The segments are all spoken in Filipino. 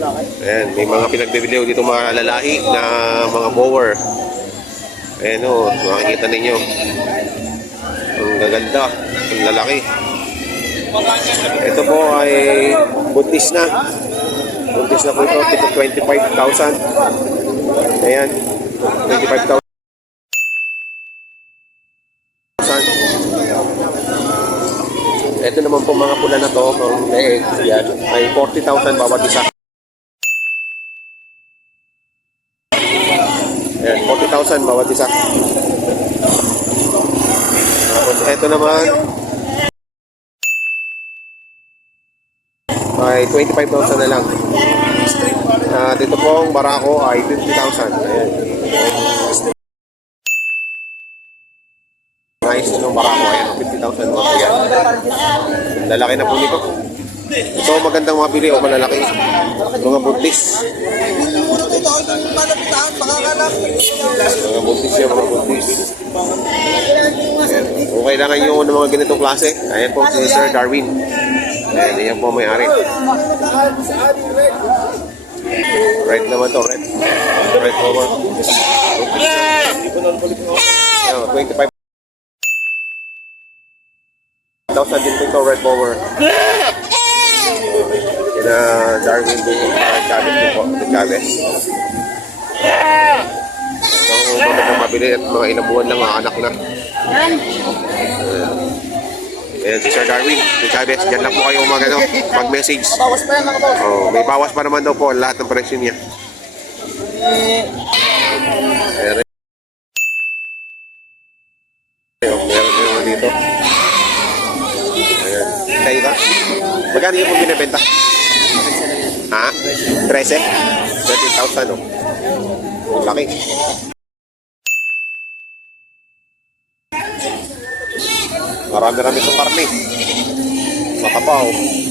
Ayan, may mga pinagbibili dito mga lalaki na mga mower. Ayan o, makikita ninyo. Ang gaganda, ang lalaki. Ito po ay buntis na. Buntis na po ito, tipo 25,000. Ayan, 25,000. Ito naman po mga pula na to, yan, ay 40,000 bawat isa. Ayan, 40,000 bawat isa. Tapos ito naman ay 25,000 na lang. Dito pong barako ay 50,000. Ayan. Nice nung barako. Ayan, 50,000 mga kuya. Lalaki na po nito. Ito magandang mabili o malalaki. Mga buntis. Mga buntis yan, mga buntis. Ayan. Kung kailangan nyo ng mga ganitong klase, ayan po si Sir Darwin. Ayan, yan po may-ari. Red naman to, red. Red over. Ayan, 25,000 din po ito, red over. Kina Darwin din yung Chavez po, Chavez. Ito, magandang mabili at mga ilang buwan lang mga anak na. Ayan, si Sir Darwin, si Chavez, dyan lang po kayo mag-message. Oh, may bawas pa naman daw po lahat ng presyo niya. Ayan. Meron naman dito. Ayan. Kaya ba? Magkano yung pong binibenta? Ha? 13? 13,000 o. Laki. Marami-rami itong karne. Makapaw.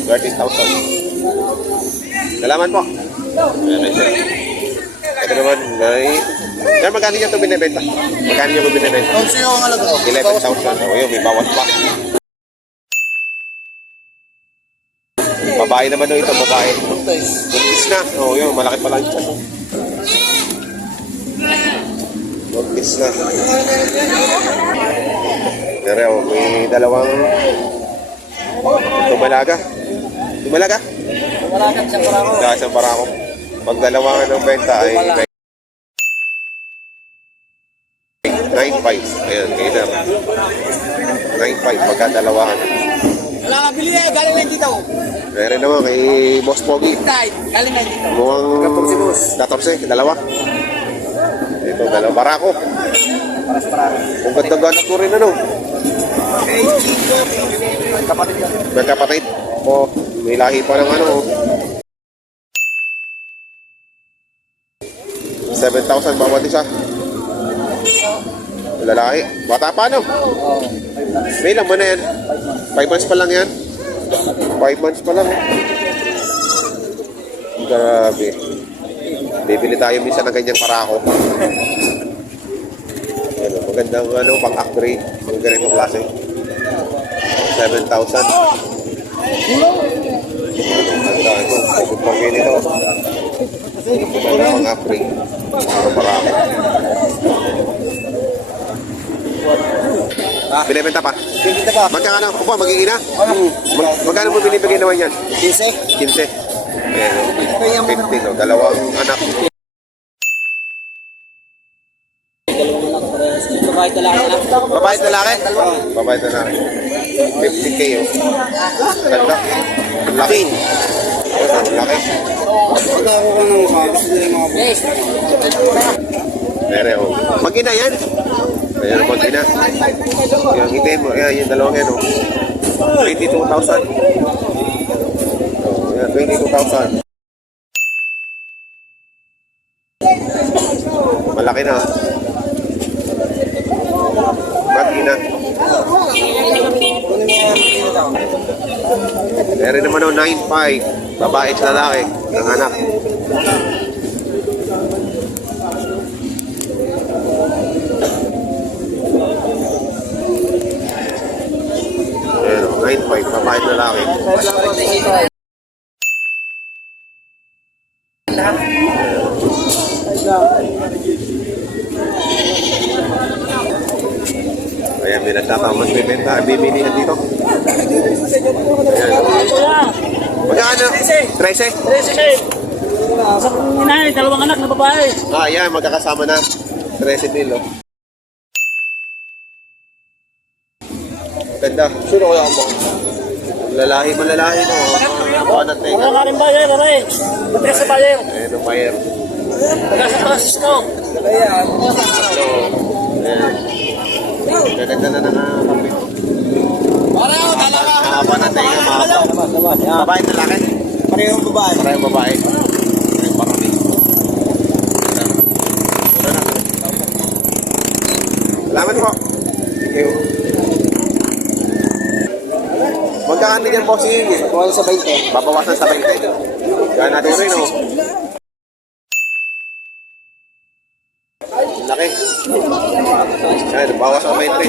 30,000. Salamat po. Ayan, ayan. Ito naman ay... Kaya magkano niya ito binibenta? Magkano niya ito binibenta? 11,000. O yun, may bawas pa. Babae naman ito, babae. Buntis na. O yun, malaki pa lang siya. Buntis na. Pero may dalawang tumalaga. Tumalaga? Tumalaga, isang parako. Isang parako. Pag dalawa ng benta ay 9.5. Ayan, kaya sir. 9.5 pagka dalawahan. Wala ka bili eh, galing na dito. Meron naman kay Boss Pogi. Galing na dito. Mukhang 14, dalawa. Ito, dalawa. Barako. Kung ganda-ganda ko rin ano. Magkapatid. O, may lahi pa ng ano. 7,000 bawat isa. Lalaki. Bata pa no? May lang mo na yan. 5 months pa lang yan. 5 months pa lang. Grabe. Bibili tayo minsan ng ganyang parako. Ano, magandang ano, pang-upgrade. Mga ganitong klase. 7,000. Maganda ito. Pag-pagin ito. Maganda pang-upgrade. Parako. Binibenta pa? Binibenta pa. Magkano po, magiging na? Magkano mo binibigay naman yan? 15. 15. Ayan, 15, no? Dalawang anak. Babae talaki na. Babae at lalaki? Babae at lalaki. 50K, oh. Ganda. Laki. Laki. Pagkako ko ng mga gusto nila mga boys. Mere, oh. Mag-ina yan? Ayan, mag-ina. Yung itin mo, ayan, yung dalawang yan, oh. 22,000. Oh, ayan, 22,000. Malaki na. Mag-ina. Meron naman o 9.5. Babae at lalaki. Ang anak. Ayan o, 9.5. Babae at lalaki. lahat. Ayan, binataka magbibenta, bibilihan dito. Ayan. Magkano? 13? 13. Sa inay, dalawang anak na babae. Ayan, magkakasama na. 13 mil, oh. Ganda. Sino kaya ako? Lalaki, malalaki, no? Ako na teka. Wala ka rin bayer, aray. Batres sa bayer. Ayan, ang buyer. Wala sa Francisco. Ayan. Gaganda na nakakapit. Pareho, dalawa. Mahaba na teka, mahaba. Babae na lalaki? Parehong babae. Parehong babae. Parehong parami. Mura na. Salamat po. Thank you. Magkano yan, bossing? Bawasan sa 20. Babawasan sa 20. Gana natin rin, no? Laki. Yan, bawas sa 20.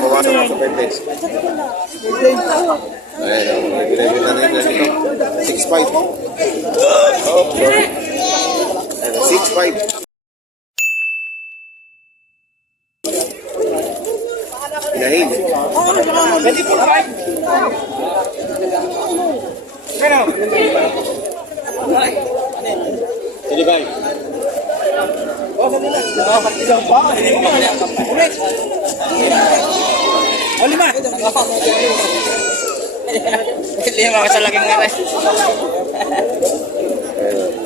Bawasan sa 20. Ayan, nag-level na rin na ito. 6.5. Oh, sorry. Ayan, 6.5. Inahin. Pwede po ba? Sige ba? O, lima. Lima ka sa laging nga rin.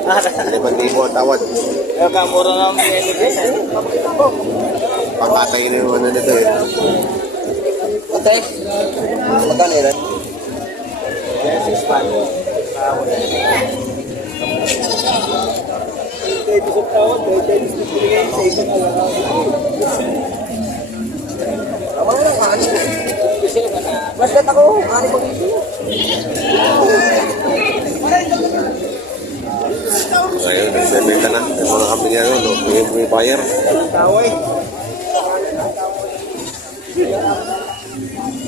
5,000 ang tawad. Kaya kamura ng Pakatay na yung ano nito eh. Okay. Magkano yun? Masdat ako. Ayun, nagbebenta na. Yung mga kambing yan, no? May buyer. Taway.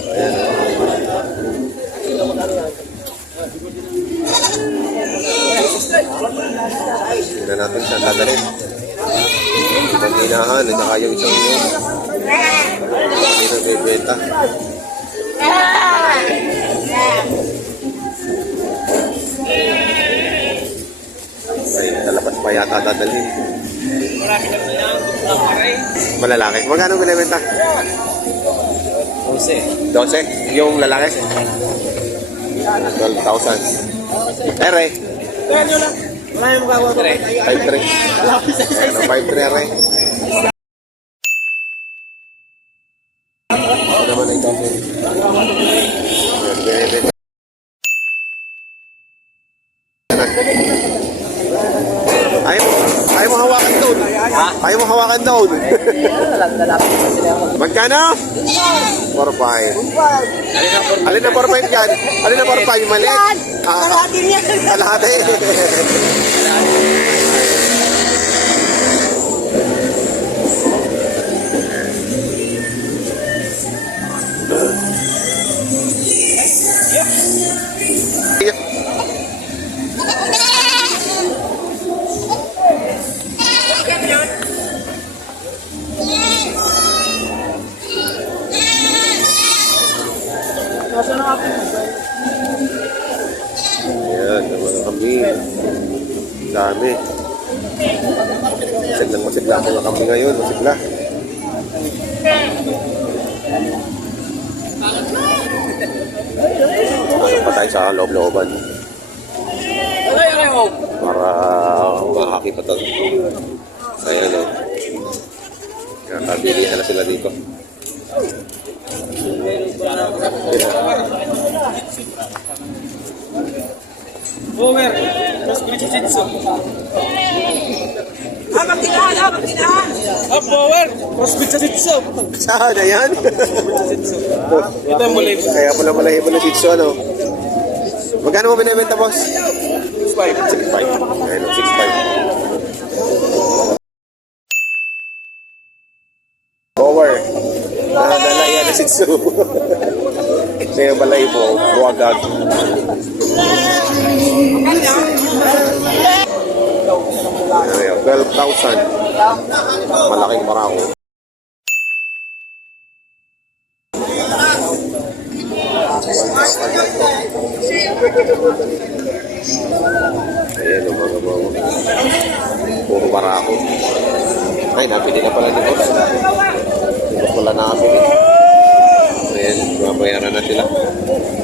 Ayan. Tignan natin siya dadalhin. Isang hinahan, at saka yung isang yun. Hindi na bebenta. Ay, talabas pa yata dadalhin. Malalaki. Magkano binibenta? 12. 12? Yung lalaki? 12,000. Ere? Wala yung magawa ko. 5,300. Ano, 5,300 ere? Ano naman ay 12? Binibenta. Ayaw mo hawakan doon. Ayaw mo hawakan doon. Magkano? 4,500. Alin na 4,500 yan? Alin na 4,500? Maliit? Kalahati niya. Kalahati. Ayan, ang mga kambing. Dami. Masiglang ang mga kambing ngayon. Masigla. Ano pa tayo sa loob-looban? Para mahaki pa ito. Ayan o. Nakabili na sila dito. Power. Mas pinitsitso. Abang tinahan, abang tinahan. Power. Mas pinitsitso. Saan na yan? Ito ang mulay. Kaya pala malahi mo na sitso, ano? Magkano mo binibenta, boss? 6.5. 6.5. Ayun, 6.5. Power. Nakadala yan na sitso. Kaya balay mo, buwagag. Malaking barako. Ayan o mga bawa. Puro barako. Ay, napili na pala ni Boss. Hindi ko pala nakapili. Ayan, mabayaran na sila.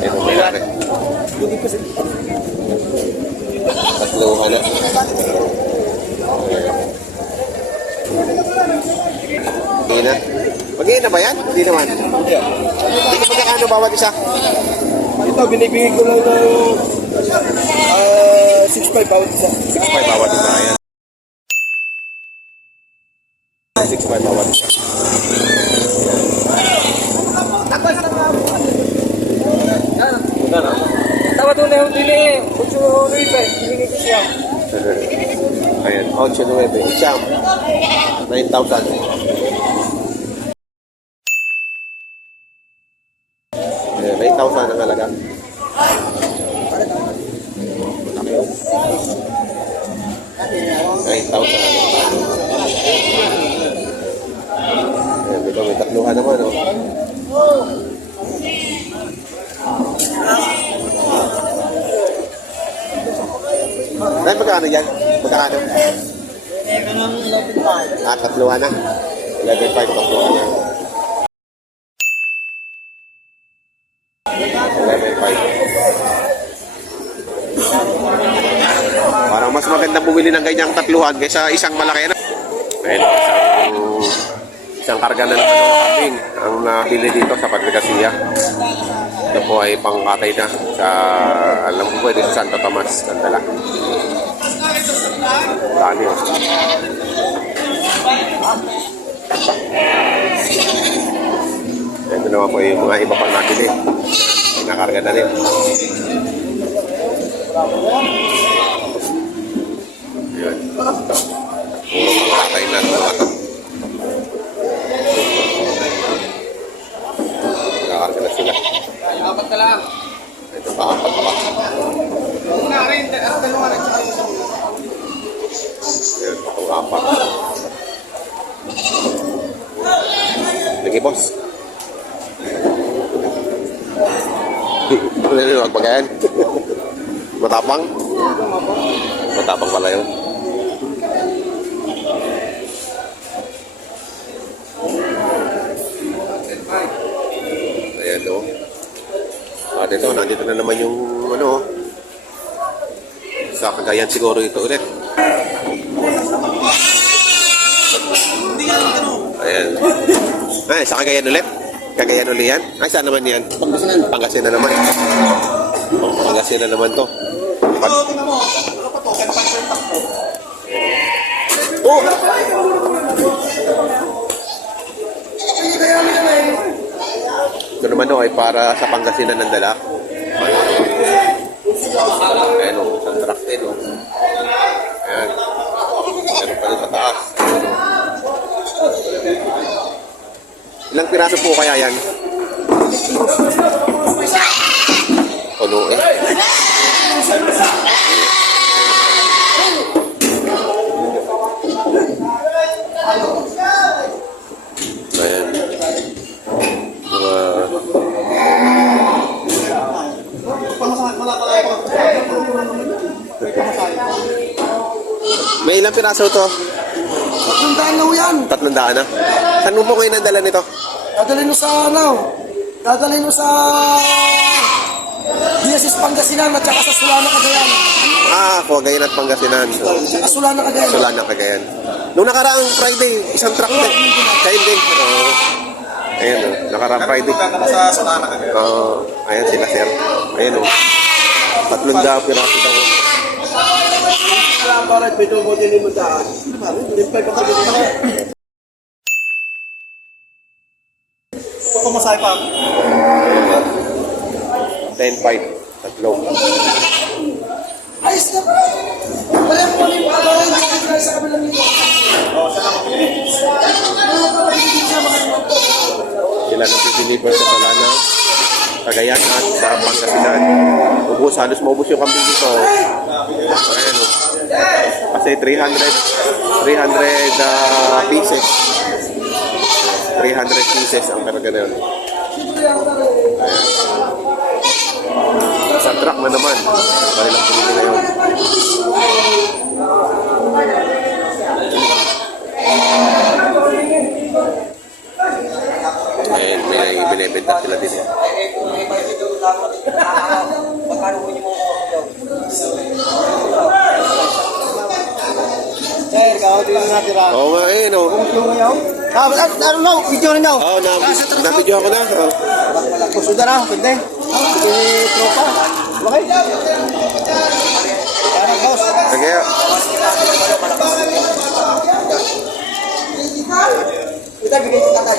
Ayan ang mayari. Tatluhan na. Hindi na. Mag-iin na ba yan? Hindi naman. Hindi ko magkakano bawat isa. Ito, binibigay ko lang ng 6.5 bawat isa. 6.5 bawat isa. Ayan. 6.5 bawat isa. Tawad mo na yung dili. 8.9. Ibigay ko siya. Ayan, 8.9. Isang. 9,000. Ayan, 9,000 ang halaga. Ayan, 9,000. Ayan, dito may tatluhan naman, oh. Ay, magkano yan? Magkano? Tatluhan na. 11.5, tatluhan na. 11.5. Parang mas maganda bumili ng ganyang tatluhan kaysa isang malaki na. Ayun, isang karga na ng kambing ang nabili dito sa Padre-Garcia. Ito po ay pangkatay na sa, alam ko pwede sa Santo Tomas, Candala. Dami, oh. Ito naman po yung mga iba pang nabili. May nakarga na rin. Ayan. Puro pangkatay na ito. Nakarga na sila. Dapat ka lang. Ito pa, apat pa. Una rin, at dalawa rin sa Ayan, itong apat. Lagi, boss. Ano yun, magpagayan? Matapang? Matapang pala yun. Ayan, no? Nandito na naman yung, ano, sa Cagayan siguro ito ulit. Ayan. Ay, sa Cagayan ulit? Cagayan ulit yan? Ay, saan naman yan? Pangasinan. Pangasinan naman. Pangasinan naman to. Oh! Ito naman ay para sa Pangasinan ng dala. Ayan o, isang truck din o. Ayan. Meron pa rin sa taas. Ilang piraso po kaya yan? Puno eh. Ayan. May ilang piraso to? 300 na yan. 300 na? Saan mo po kayo nadala nito? Dadalhin mo sa dadalhin mo sa Diasis Pangasinan at saka sa Sulana, Cagayan. Cagayan at Pangasinan. Sa Sulana, Cagayan. Solana, Cagayan. Nung nakaraang Friday, isang truck din. Kain din. Ayan o, nakaraang Friday. Sa Sulana, Cagayan. Ayan sila, sir. Ayan o. 300 piraso daw. Para ito mo din mo daan. Pumasay pa. 10.5. Tatlo. Ayos na ba? Wala mo yung pagawin sa kabilang nito. Sila nag-deliver sa Solana, Cagayan at sa Pangasinan. Halos maubos yung kambing dito. Ayan o. Kasi 300 pieces. 300 pieces ang karga na yun. Ayan. Sa truck na naman, kanilang pinili ngayon. Ayan, may binibenta sila din. Sir, ikaw din na natira. Oo nga eh, no? Ano na, video na daw. Oo, na-video ako na. Oh. Puso na na, pwede. Pwede tropa. Okay? Parang boss. Sige. Kita bigay sa tatay.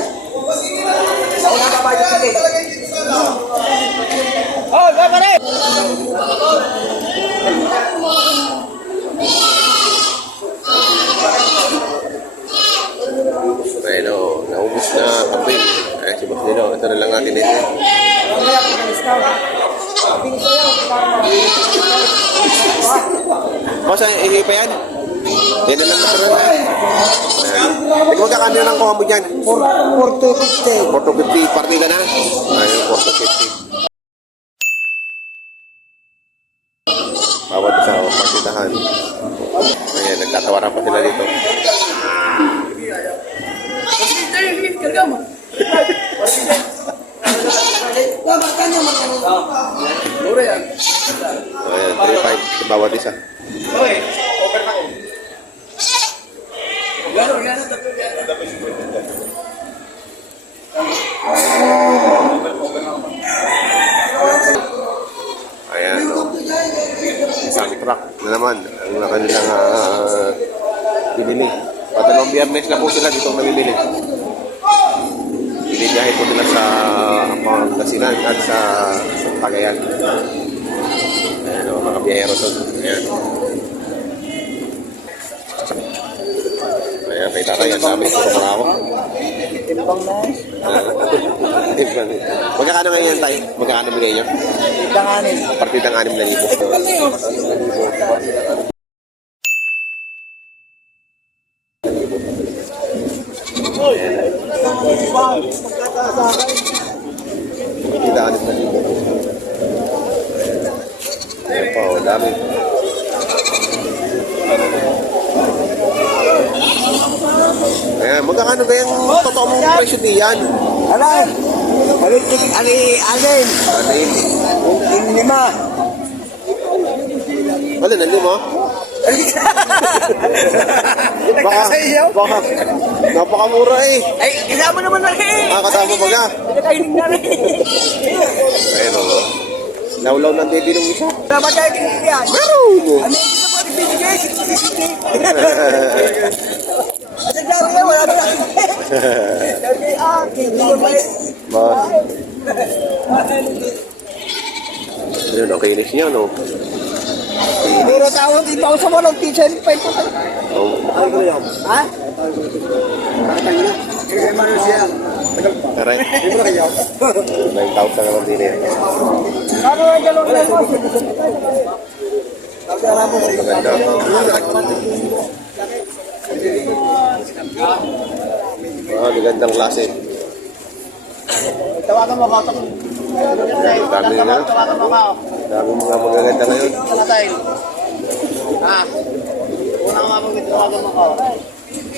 Una ka pa yung bigay. Oh, gaba rin! Ayun o, naubos na kapil. Ay, si Boss Nino, ito na lang natin ito. Boss, hindi pa yan? Yan na lang natin. Magkakano lang kuha mo dyan? 450. 450, partida na. Ayun, 450. Bawat isa, partidahan. Ayan, nagtatawaran pa sila dito. Ayan, 3.5 bawat isa. Ayan, no. Isang truck na naman ang kanilang binili. Patalong biyernes na po sila dito namimili. Binibiyahe po nila sa Pangasinan at sa Cagayan. Ayan, no, mga biyahero doon. Ayan. Ayan, may tatay ang sabi ko para ako. Timbang na. Magkakano ngayon tayo? Magkakano bigay nyo? Itanganin. Partidang 6,000. Partida 6,000. Ayan pa, o dami. Ayan, magkakano ba yung totoo mong presyo diyan? Alam! Palitik, alin! Anin? Yung lima. Alin, ang lima? Baka, napakamura eh. Ay, kasama naman na rin! Kasama ba ka? Pinakainin na rin! Ayun o. Lawlaw ng baby nung isa. Dapat tayo kinili yan! Meron! Ano yung isa po nagbibigay? Kasi dami yan, wala na lang. Sabi, Boss. Ayun, ang kinis niya, no? puro tawag, iba ko sa mo ng teacher, 5 po. Oh, Ha? aray. 9,000 naman din eh. Ano ang dalawang lang mo? Maganda. Magandang klase. Tawagan mo ako. Dami na. Tawagan mo ako. Dami mga magaganda ngayon. Tayo. Ha? Una nga mo, tawagan mo ako.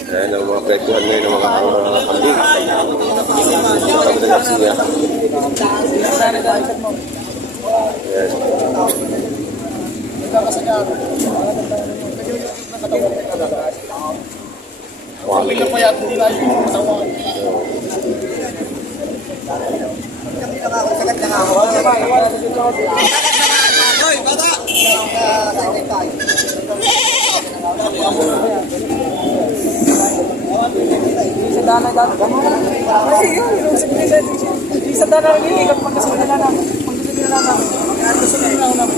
Ayan ang mga presyohan ngayon ng mga kambing. Sa tabi ng Garcia. Ayan. Quality. Hoy, bata! Sa dana dati. Ay, sa dana rin, pagkasunod na namin. Pagkasunod na namin. Pagkasunod na namin.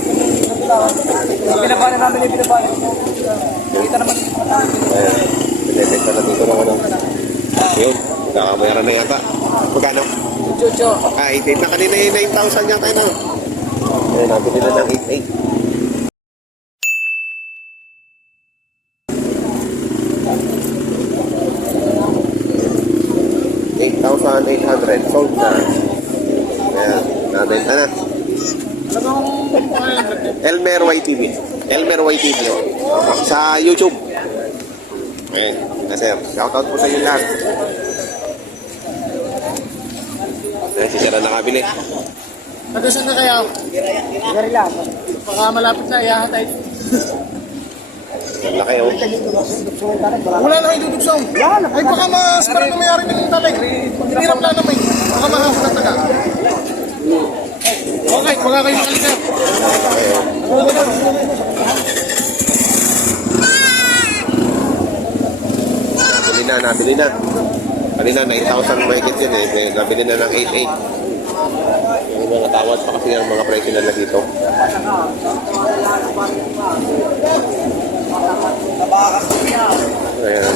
Binabana namin yung binabana. Kita naman. Ayan. Pinipekta na dito ng ano. Yun. Kakabayaran na yata. Magkano? Chucho. 8,800 na kanina yung 9,000 yata na. Ayan, nabili na ng 8,800. Elmer YTV. Elmer YTV. Sa YouTube. Okay, na sir. Shoutout po sa inyo lahat. Si Sir na nakabili. Nagasan na kaya? Gari lang. Baka malapit na ihahatay. Ang laki oh. Wala na kayo dudugsong. Ay baka mas parang mayari ng tatay. Hinirap lang naman. Baka mahapon ang taga. Okay, baka kayo makalimutan. Nabili na. Kanina 9,000 mahigit yun eh. Nabili na ng 8,800. Yung mga tawad pa kasi ang mga presyo nila dito. Ayan.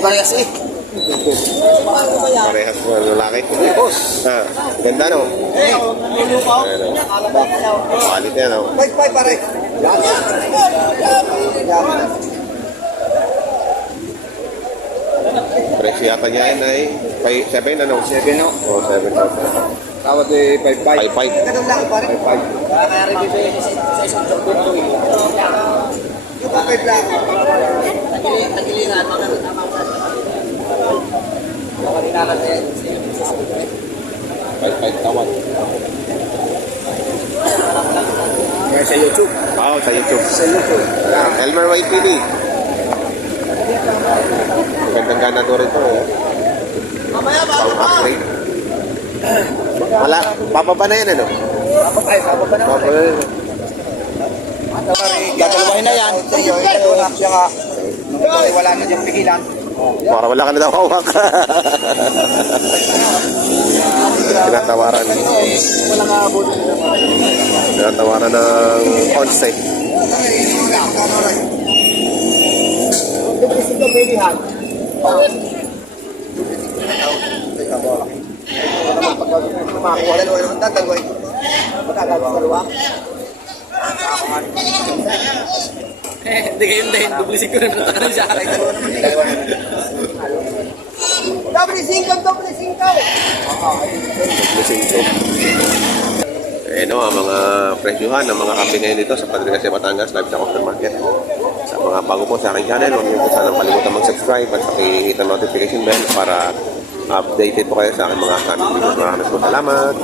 Parehas eh. Parehas mo ang lalaki. Ganda no? Ayan o. Quality yan o. Pare. Presyo yata niya yan ay 7 ano? 7 no? O 7,000. Tawad eh 5-5. 5,500. Ganun lang pare. 5-5. Kaya rin dito sa isang job ko. Yung 5 lang. Tagiliran. Mga tamang sa. Kanina natin. 5,500 tawad. Sa YouTube. Oo, sa YouTube. Sa YouTube. Elmer YTV. Magandang ganador ito eh. Pang-upgrade. Wala, bababa na yan ano? Ay, bababa na. Bababa na yan. Gagalawahin na yan. Siya nga. Wala na diyang pigilan. Para wala ka na daw hawak. Tinatawaran. Wala nga abutin nila. Tinatawaran ng on-site. Gusto ko bilihan. Makakuha dalawa naman dalawa. Magagawa dalawa. Hindi kayo dahil dublisin ko na natanong siya. Doble 5. Eh no, ang mga presyuhan ng mga kape ngayon dito sa Padre Garcia Batangas Live sa Open Market. Sa mga bago po sa aking channel, huwag niyo po sanang kalimutan mag-subscribe at pakihit ang notification bell para updated po kayo sa aking mga coming videos. Maraming po salamat.